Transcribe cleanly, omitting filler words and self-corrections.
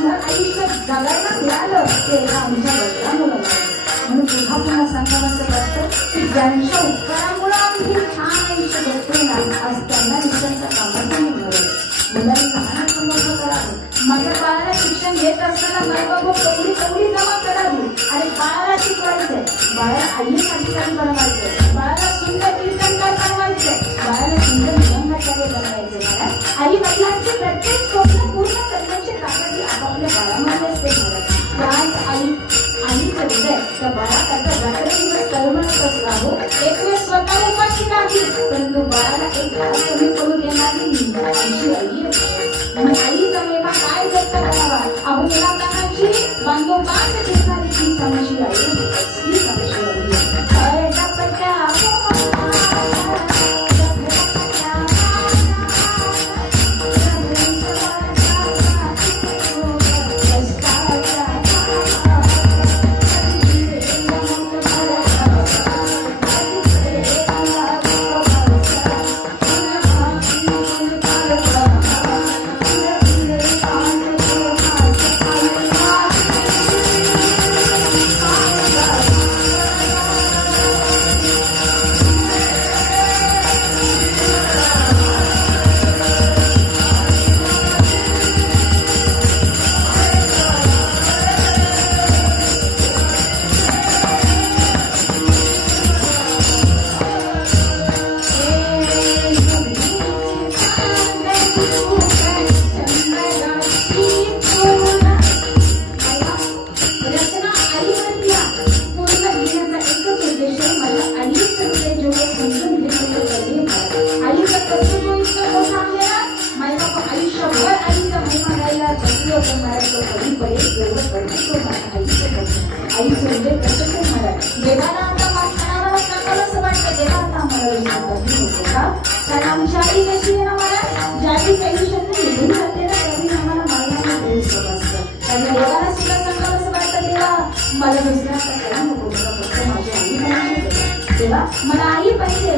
सुंदर आयुष्य जगायला मिळालं ते आमच्या बदलामुळे म्हणून पुन्हा पुन्हा सांगावंसं वाटतं की ज्यांच्या उपकारामुळे आम्ही छान आयुष्य जगतोय ना आज त्यांना निसर्गाच्या कामाचं मिळालं. मुलांनी लहानाचं मोठं करावं. माझ्या बाळाला शिक्षण घेत असताना मायबाबा कवडी जमा करावी आणि बाळाला शिकवायचंय. बाळाला आईएस अधिकारी बनवायचंय. बाळाला सुंदर कीर्तनकार बनवायचंय. बाळाला सुंदर निबंधाचार्य बनवायचंय. मला आई वडिलांची प्रत्येक स्वप्न पूर्ण करण्याची ताकद ही आपापल्या बाळामध्ये असते. त्याच आईचं हृदय त्या बाळाकरता रात्रंदिवस तळमळत असला हो. एक वेळ स्वतः उपाशी नाही परंतु बाळाला एक घास कमी करू देणारी आमची आई आणि आईचा मेवा काय व्यक्त करावा अहो या कानाची बांधोबांध देणारी ती समशी आई ही समशी आई देवाला आता मागणारा असं वाटतं देवा आता आम्हाला कारण आमच्या आई कशी आहे ना मला ज्यावेळी पेन्शनने निघून जाते ना त्यावेळी आम्हाला मागणारा प्रेम असतं. कारण देवाला सुद्धा सांगावं असं वाटतं देवा मला दुसऱ्या नको फक्त माझी आई पाहिजे. तेव्हा मला आई पाहिजे